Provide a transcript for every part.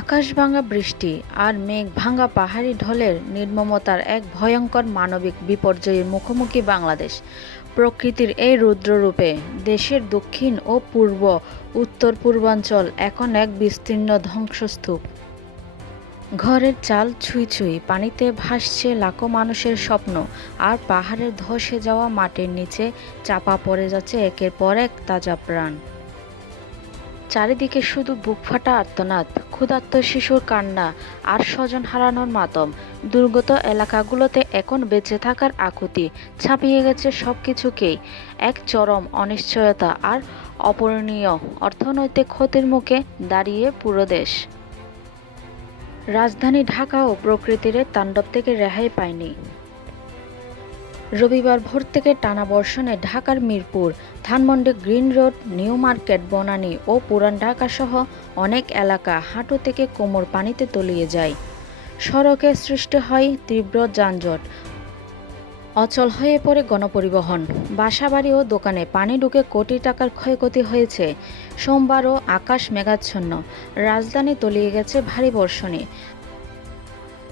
আকাশ ভাঙা বৃষ্টি আর মেঘ ভাঙা পাহাড়ি ঢলের নির্মমতার এক ভয়ঙ্কর মানবিক বিপর্যয়ের মুখোমুখি বাংলাদেশ। প্রকৃতির এই রুদ্ররূপে দেশের দক্ষিণ ও পূর্ব উত্তর পূর্বাঞ্চল এখন এক বিস্তীর্ণ ধ্বংসস্তূপ। ঘরের চাল ছুঁই ছুঁই পানিতে ভাসছে লাখো মানুষের স্বপ্ন, আর পাহাড়ের ধসে যাওয়া মাটির নিচে চাপা পড়ে যাচ্ছে একের পর এক তাজা প্রাণ। চারিদিকে শুধু বুকফাটা আর্তনাদ, ক্ষুধার্ত শিশুর কান্না আর স্বজন হারানোর মাতম। দুর্গত এলাকাগুলোতে এখন বেঁচে থাকার আকুতি ছাপিয়ে গেছে সবকিছুকেই। এক চরম অনিশ্চয়তা আর অপূরণীয় অর্থনৈতিক ক্ষতির মুখে দাঁড়িয়ে পুরো দেশ। রাজধানী ঢাকাও প্রকৃতির তাণ্ডব থেকে রেহাই পায়নি। রবিবার ভোর থেকে টানা বর্ষণে ঢাকার Mirpur, Dhanmondi, green road, new market, Banani ও পুরান ঢাকাসহ অনেক এলাকা হাঁটু থেকে কোমর পানিতে তলিয়ে যায়। সড়কে সৃষ্টি হয় তীব্র যানজট, অচল হয়ে পড়ে গণপরিবহন, বাসাবাড়ি ও দোকানে পানি ঢুকে কোটি টাকার ক্ষয়ক্ষতি হয়েছে। সোমবারও আকাশ মেঘাচ্ছন্ন, রাজধানী তলিয়ে গেছে ভারী বর্ষণে।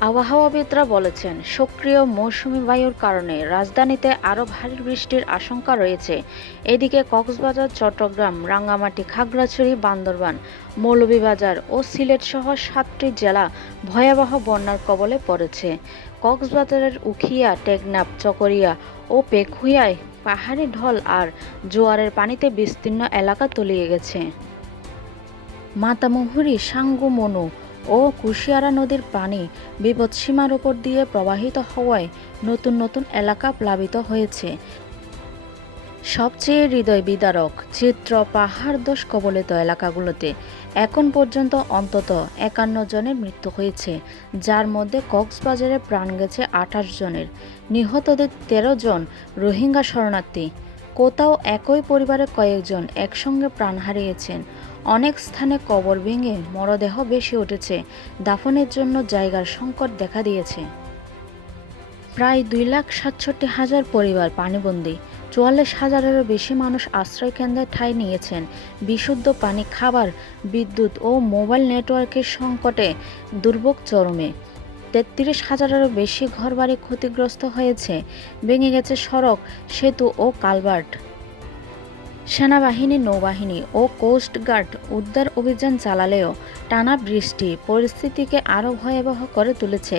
আবহাওয়াবিদরা বলেছেন, সক্রিয় মৌসুমি বায়ুর কারণে রাজধানীতে আরও ভারী বৃষ্টির আশঙ্কা রয়েছে। এদিকে কক্সবাজার, চট্টগ্রাম, রাঙ্গামাটি, খাগড়াছড়ি, বান্দরবান, মৌলভীবাজার ও সিলেট সহ ৭টি জেলা ভয়াবহ বন্যার কবলে পড়েছে। কক্সবাজারের উখিয়া, টেকনাফ, চকরিয়া ও পেখুয়ায় পাহাড়ি ঢল আর জোয়ারের পানিতে বিস্তীর্ণ এলাকা তলিয়ে গেছে। মাতামুহুরী, সাঙ্গু, মনু ও কুশিয়ারা নদীর পানি বিপদসীমার উপর দিয়ে প্রবাহিত হওয়ায় নতুন নতুন এলাকা প্লাবিত হয়েছে। সবচেয়ে হৃদয় বিদারক চিত্র পাহাড়ধস কবলিত এলাকাগুলোতে এখন পর্যন্ত অন্তত ৫১ জনের মৃত্যু হয়েছে, যার মধ্যে কক্সবাজারে প্রাণ গেছে ২৮ জনের। নিহতদের ১৩ জন রোহিঙ্গা শরণার্থী। কোথাও একই পরিবারের কয়েকজন একসঙ্গে প্রাণ হারিয়েছেন। অনেক স্থানে কবর ভেঙে মরদেহ ভেসে উঠেছে। দাফনের জন্য জায়গার সংকট দেখা দিয়েছে। প্রায় ২,৬৭,০০০ পরিবার পানিবন্দী। ৪৪,০০০-এরও বেশি মানুষ আশ্রয়কেন্দ্রে ঠাঁই নিয়েছেন। বিশুদ্ধ পানি, খাবার, বিদ্যুৎ ও মোবাইল নেটওয়ার্কের সংকটে দুর্ভোগ চরমে। ৩৩,০০০-এরও বেশি ঘরবাড়ি ক্ষতিগ্রস্ত হয়েছে। ভেঙে গেছে সড়ক, সেতু ও কালভার্ট। সেনাবাহিনী, নৌবাহিনী ও কোস্টগার্ড উদ্ধার অভিযান চালালেও টানা বৃষ্টি পরিস্থিতিকে আরও ভয়াবহ করে তুলেছে।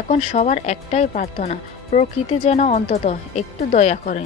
এখন সবার একটাই প্রার্থনা, প্রকৃতি যেন অন্তত একটু দয়া করে।